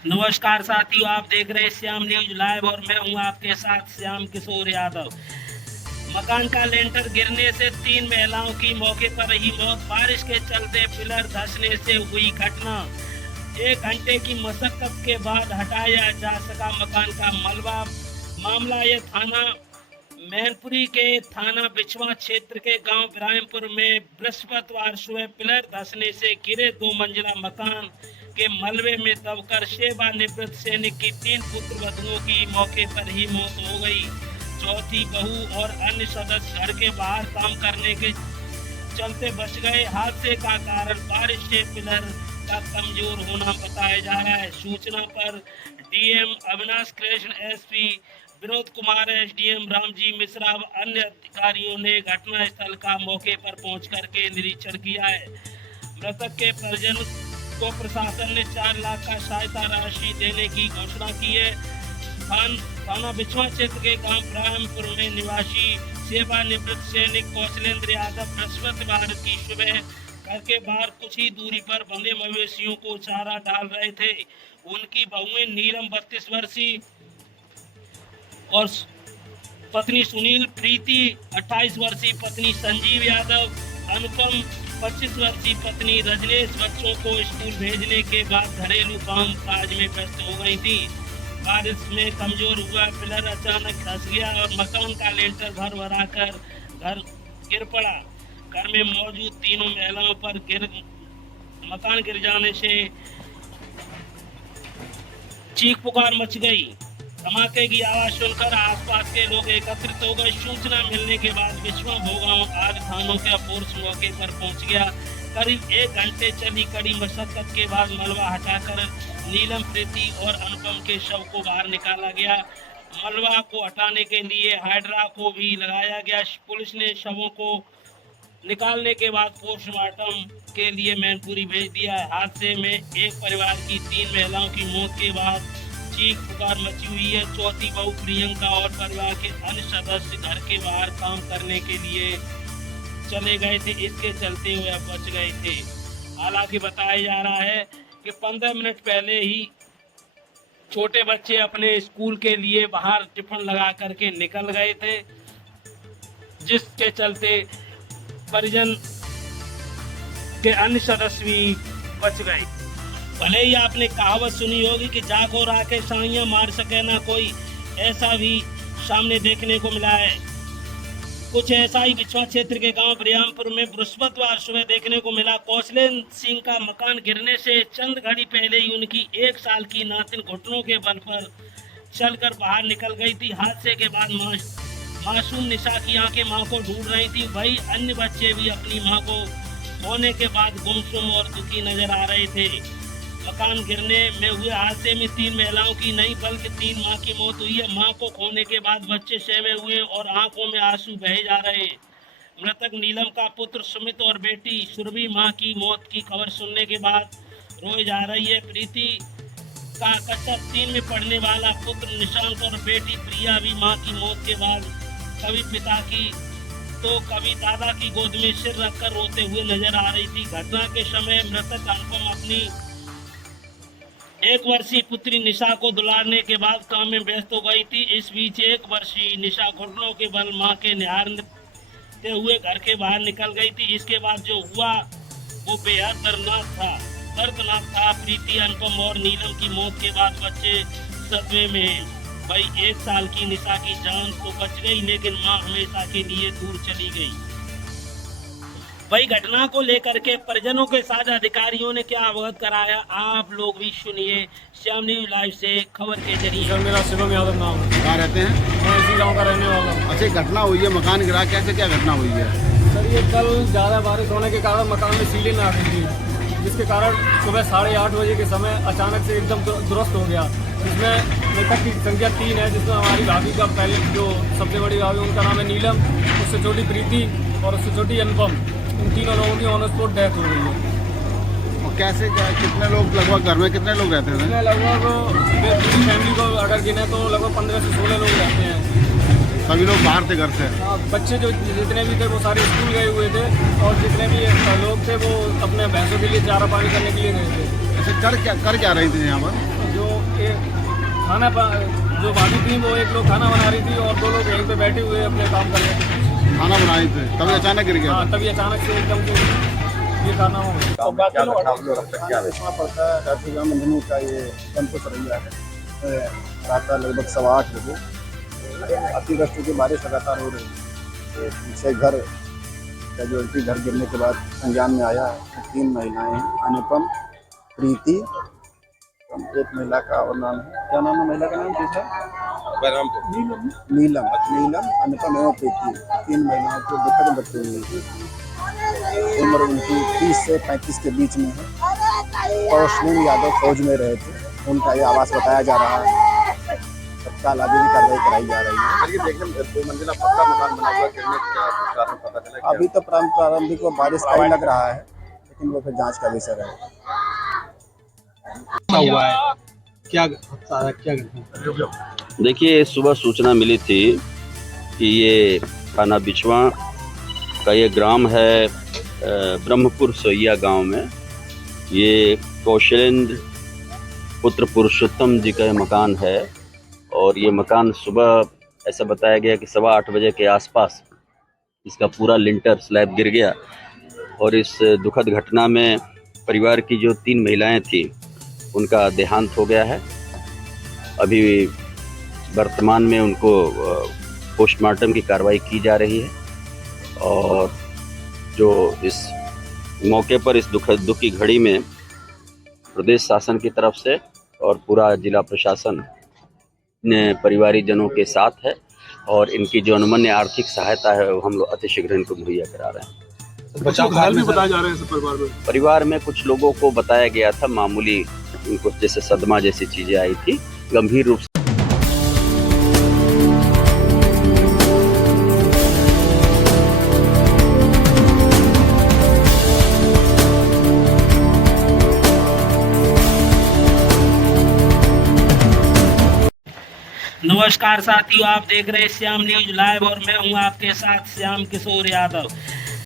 नमस्कार साथियों, आप देख रहे हैं श्याम न्यूज लाइव और मैं हूं आपके साथ श्याम किशोर यादव। मकान का लेंटर गिरने से 3 महिलाओं की मौके पर ही मौत। बारिश के चलते पिलर धंसने से हुई घटना। 1 घंटे की मशक्कत के बाद हटाया जा सका मकान का मलबा। मामला ये थाना मैनपुरी के थाना बिछवा क्षेत्र के गांव इब्राहिमपुर में बृहस्पतिवार सुबह पिलर धंसने से गिरे 2 मंजिला मकान के मलबे में दबकर सेवानिवृत्त सैनिक की 3 पुत्र वधुओं की मौके पर ही मौत हो गई। चौथी बहू और अन्य सदस्य घर के बाहर काम करने के चलते बच गए। हादसे का कारण बारिश से पिलर का कमजोर होना बताया जा रहा है। सूचना पर DM Avinash Krishna, SP Vinod Kumar, SDM Ramji Mishra व अन्य अधिकारियों ने घटनास्थल का मौके पर पहुंच करके निरीक्षण किया है। मृतक के परिजन को प्रशासन ने 4 लाख का सहायता राशि देने की घोषणा की है। थाना बिछवा क्षेत्र के गांव इब्राहिमपुर में निवासी सेवानिवृत्त सैनिक कौशलेंद्र यादव बृहस्पतिवार की सुबह घर के बाहर कुछ ही दूरी पर बंधे मवेशियों को चारा डाल रहे थे। उनकी बहुएं नीलम 32 वर्षीय और पत्नी सुनील, प्रीति 28 वर्षीय पत्नी संजीव यादव, अनुपम 25 वर्षीय पत्नी रजनीश बच्चों को स्कूल भेजने के बाद घरेलू काम काज में व्यस्त हो गई थी। बारिश में कमजोर हुआ पिलर अचानक धंस गया और मकान का लेंटर भर कर घर गिर पड़ा। घर में मौजूद तीनों महिलाओं पर मकान गिर जाने से चीख पुकार मच गई। धमाके की आवाज सुनकर आसपास के लोग एकत्रित हो गए। सूचना मिलने के बाद बिछवा, भोगांव आदि थानों का फोर्स मौके पर पहुंच गया। करीब 1 घंटे चली कड़ी मशक्कत के बाद मलबा हटाकर नीलम, प्रीति और अनुपम के शव को बाहर निकाला गया। मलबा को हटाने के लिए हाइड्रा को भी लगाया गया। पुलिस ने शवों को निकालने के बाद पोस्टमार्टम के लिए मैनपुरी भेज दिया है। हादसे में एक परिवार की 3 महिलाओं की मौत के बाद चीख पुकार मची हुई है। चौथी बहू प्रियंका और परिवार के अन्य सदस्य घर के बाहर काम करने के लिए चले गए थे, इसके चलते हुए बच गए थे। हालांकि बताया जा रहा है कि 15 मिनट पहले ही छोटे बच्चे अपने स्कूल के लिए बाहर टिफिन लगा करके निकल गए थे, जिसके चलते परिजन के अन्य सदस्य भी बच गए। भले ही आपने कहावत सुनी होगी कि जागो राखे साइयां मार सके ना कोई, ऐसा भी सामने देखने को मिला है। कुछ ऐसा ही बिछवा क्षेत्र के गांव इब्राहिमपुर में बृहस्पतिवार सुबह देखने को मिला। कौशलेंद्र सिंह का मकान गिरने से चंद घड़ी पहले ही उनकी 1 साल की नातिन घुटनों के बल पर चलकर बाहर निकल गई थी। हादसे के बाद मासूम निशा की आंखें मां को ढूंढ रही थी। वही अन्य बच्चे भी अपनी मां को खोने के बाद गुमसुम और दुखी नजर आ रहे थे। मकान गिरने में हुए हादसे में 3 महिलाओं की नहीं बल्कि 3 मां की मौत हुई है। मां को खोने के बाद बच्चे सहमे हुए और आंखों में आंसू बहे जा रहे हैं। मृतक नीलम का पुत्र सुमित और बेटी सुरभि मां की मौत की खबर सुनने के बाद रोए जा रही है। प्रीति का कक्षा 3 में पढ़ने वाला पुत्र निशांत और बेटी प्रिया भी मां की मौत के बाद कभी पिता की तो कभी दादा की गोद में सिर रखकर रोते हुए नजर आ रही थी। घटना के समय मृतक अनुपम अपनी 1 वर्षीय पुत्री निशा को दुलारने के बाद काम में व्यस्त हो गई थी। इस बीच 1 वर्षीय निशा घुटनों के बल मां के निहारते हुए घर के बाहर निकल गई थी। इसके बाद जो हुआ वो बेहद दर्दनाक था। प्रीति, अनुपम और नीलम की मौत के बाद बच्चे सदमे में हैं। भाई 1 साल की निशा की जान तो बच गई, लेकिन मां हमेशा के लिए दूर चली गई। वही घटना को लेकर के परिजनों के साथ अधिकारियों ने क्या अवगत कराया, आप लोग भी सुनिए श्याम न्यूज लाइव से खबर के जरिए। सर, मेरा शिवम यादव नाम है। कहाँ रहते हैं? मैं इसी गांव का रहने वाला हूँ। अच्छा, घटना हुई है, मकान गिरा, कैसे क्या घटना हुई है? सर, ये कल ज़्यादा बारिश होने के कारण मकान में सीढ़ी ना आ गई थी, जिसके कारण सुबह 8:30 बजे के समय अचानक से एकदम दुरुस्त हो गया। इसमें मृतक की संख्या 3 है, जिसमें हमारी भाभी का पहले जो सबसे बड़ी भाभी उनका नाम है नीलम, उससे छोटी प्रीति और उससे छोटी अनुपम। इन तीनों लोगों की ऑन स्पॉट डेथ हो गई है। और कैसे क्या, कितने लोग लगभग घर में कितने लोग रहते हैं? इसमें लगभग पूरी फैमिली को अगर गिने तो लगभग 15 से 16 लोग रहते हैं। सभी लोग बाहर थे घर से? बच्चे जो जितने भी थे वो सारे स्कूल गए हुए थे और जितने भी लोग थे वो अपने भैंसों के लिए चारा पानी करने के लिए गए थे। अच्छा, कर क्या रही थी यहाँ पर? जो ये खाना जो भाभी थी वो एक लोग खाना बना रही थी और 2 लोग यहीं पे बैठे हुए अपने काम कर रहे थे। खाना बना रही थी तभी अचानक गिर गया हाँ, था। तभी अचानक से एकदम से ये खाना हो गया। इसमें पड़ता है राठीगांव मंझनू का ये पंतो सरैया है। रात लगभग 8:15 बजे अतिवृष्टि की बारिश लगातार हो रही है। तो पीछे घर कैजुअलिटी घर गिरने के बाद संज्ञान में आया है 3 महिलाएं अनुपम, प्रीति, एक महिला का और नाम है, क्या नाम है महिला का नाम? नीलम, अनुपम एवं प्रीति, 3 महिलाओं को दुखद मृत्यु हुई थी। उम्र उनकी 30 से 35 के बीच में है। कौशलेंद्र यादव फौज में रहे थे। उनका ये आवास बताया जा रहा है। तत्काल आगे भी कार्रवाई कराई जा रही है। देखने में 2 मंजिला पक्का मकान बना हुआ गिरने का कारण पता चला? अभी तो प्रारंभिक वो बारिश का ही लग रहा है, लेकिन वो फिर जांच का विषय है। हुआ है क्या घटना? देखिए, सुबह सूचना मिली थी कि ये थाना बिछवा का ये ग्राम है ब्रह्मपुर सोइया गांव में। ये कौशलेंद्र पुत्र पुरुषोत्तम जी का ये मकान है और ये मकान सुबह ऐसा बताया गया कि 8:15 बजे के आसपास इसका पूरा लिंटर स्लैब गिर गया और इस दुखद घटना में परिवार की जो 3 महिलाएं थी उनका देहांत हो गया है। अभी वर्तमान में उनको पोस्टमार्टम की कार्रवाई की जा रही है और जो इस मौके पर इस दुख की घड़ी में प्रदेश शासन की तरफ से और पूरा जिला प्रशासन ने परिवारीजनों के साथ है और इनकी जो अनुमन्य आर्थिक सहायता है वो हम लोग अतिशीघ्र इनको मुहैया करा रहे हैं। बचाव घायल भी बताया जा रहे हैं परिवार में कुछ लोगों को बताया गया था मामूली उनको जैसे सदमा जैसी चीजें आई थी, गंभीर रूप से नमस्कार साथियों, आप देख रहे हैं श्याम न्यूज लाइव और मैं हूं आपके साथ श्याम किशोर यादव।